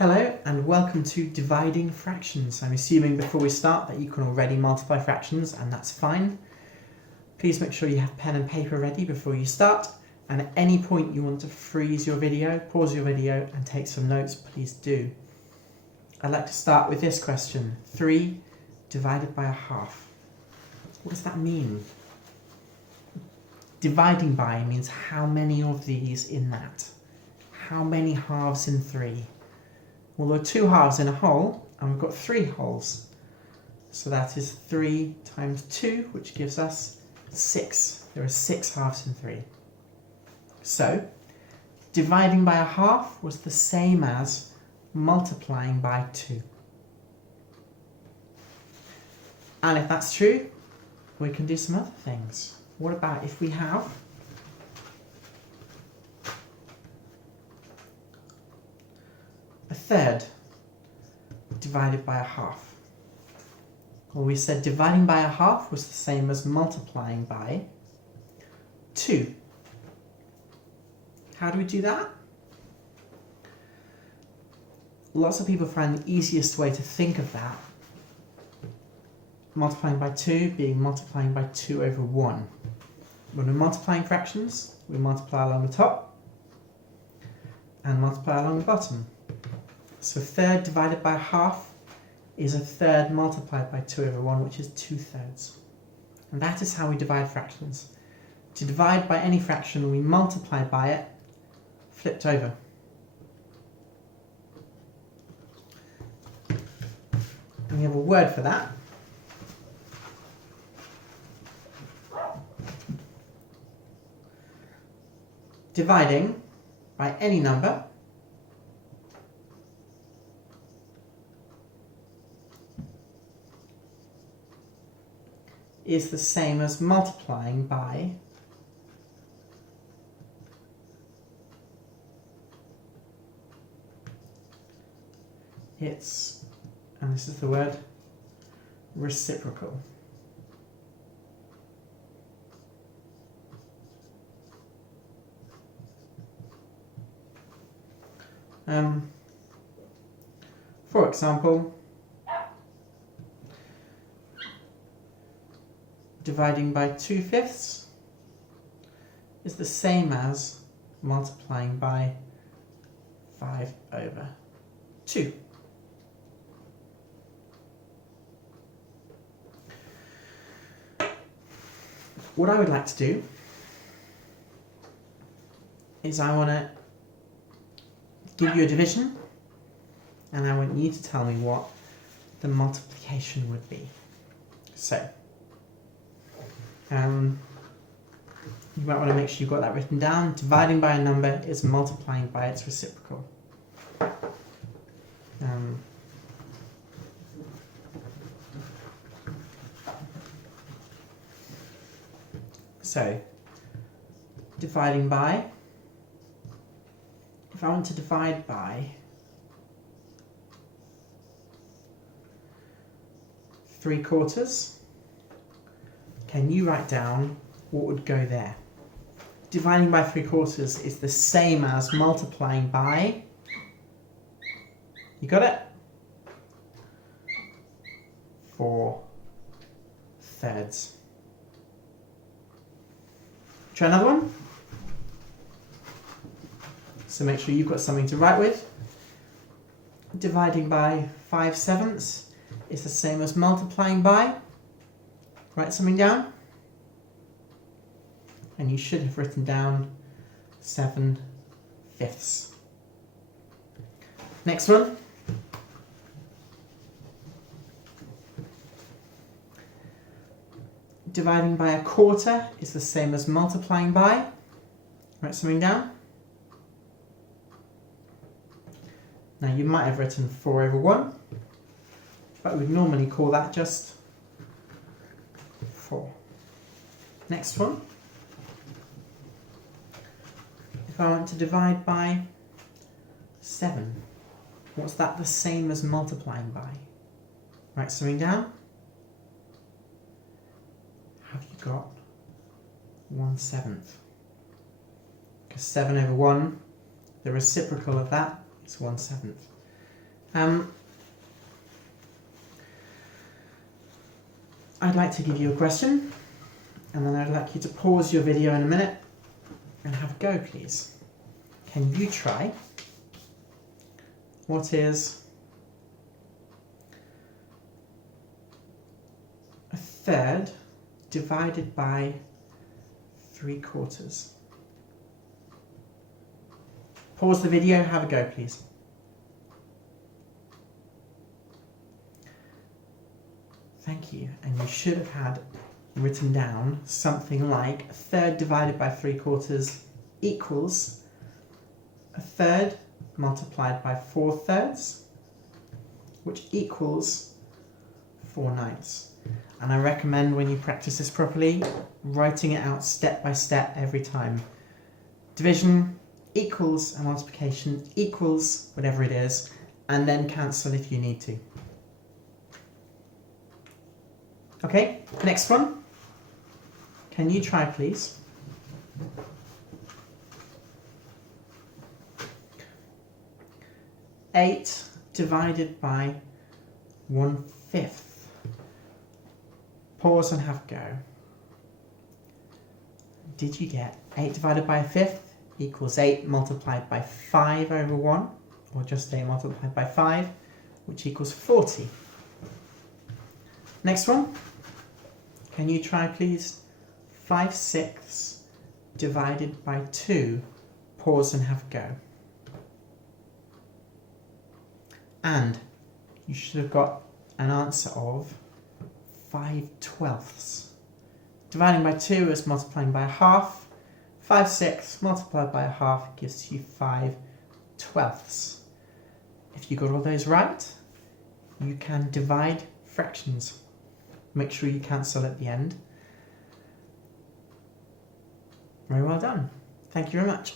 Hello and welcome to Dividing Fractions. I'm assuming before we start that you can already multiply fractions, and that's fine. Please make sure you have pen and paper ready before you start, and at any point you want to freeze your video, pause your video and take some notes, please do. I'd like to start with this question. 3 divided by a half. What does that mean? Dividing by means how many of these in that? How many halves in 3? Well, there are 2 halves in a whole, and we've got 3 wholes. So that is 3 times 2, which gives us 6. There are 6 halves in 3. So, dividing by a half was the same as multiplying by 2. And if that's true, we can do some other things. What about if we have a third divided by a half? Well, we said dividing by a half was the same as multiplying by 2. How do we do that? Lots of people find the easiest way to think of that, multiplying by 2 being multiplying by 2 over 1. When we're multiplying fractions, we multiply along the top and multiply along the bottom. So a third divided by a half is a third multiplied by 2 over 1, which is 2/3. And that is how we divide fractions. To divide by any fraction, we multiply by it, flipped over. And we have a word for that. Dividing by any number is the same as multiplying by its, and this is the word, reciprocal. For example, dividing by 2/5 is the same as multiplying by 5 over 2. What I would like to do is I want to give you a division, and I want you to tell me what the multiplication would be. So, you might want to make sure you've got that written down. Dividing by a number is multiplying by its reciprocal. So, dividing by, if I want to divide by 3/4, can you write down what would go there? Dividing by 3/4 is the same as multiplying by, you got it? 4/3. Try another one. So make sure you've got something to write with. Dividing by 5/7 is the same as multiplying by. Write something down. And you should have written down 7/5. Next one. Dividing by 1/4 is the same as multiplying by. Write something down. Now you might have written 4 over 1, but we'd normally call that just 4. Next one. If I want to divide by 7, what's that the same as multiplying by? Write something down. Have you got 1/7? Because 7 over 1, the reciprocal of that is 1/7. I'd like to give you a question, and then I'd like you to pause your video in a minute and have a go, please. Can you try? What is a third divided by 3/4? Pause the video, have a go, please. Thank you. And you should have had written down something like a third divided by 3/4 equals a third multiplied by 4/3, which equals 4/9. And I recommend, when you practice this properly, writing it out step by step every time. Division equals a multiplication equals whatever it is, and then cancel if you need to. Okay, next one. Can you try, please? Eight divided by 1/5. Pause and have a go. Did you get 8 divided by 1/5 equals 8 multiplied by 5/1, or just 8 multiplied by 5, which equals 40? Next one. Can you try, please? 5/6 divided by 2. Pause and have a go. And you should have got an answer of 5/12. Dividing by 2 is multiplying by a half. 5/6 multiplied by a half gives you 5/12. If you got all those right, you can divide fractions. Make sure you cancel at the end. Very well done. Thank you very much.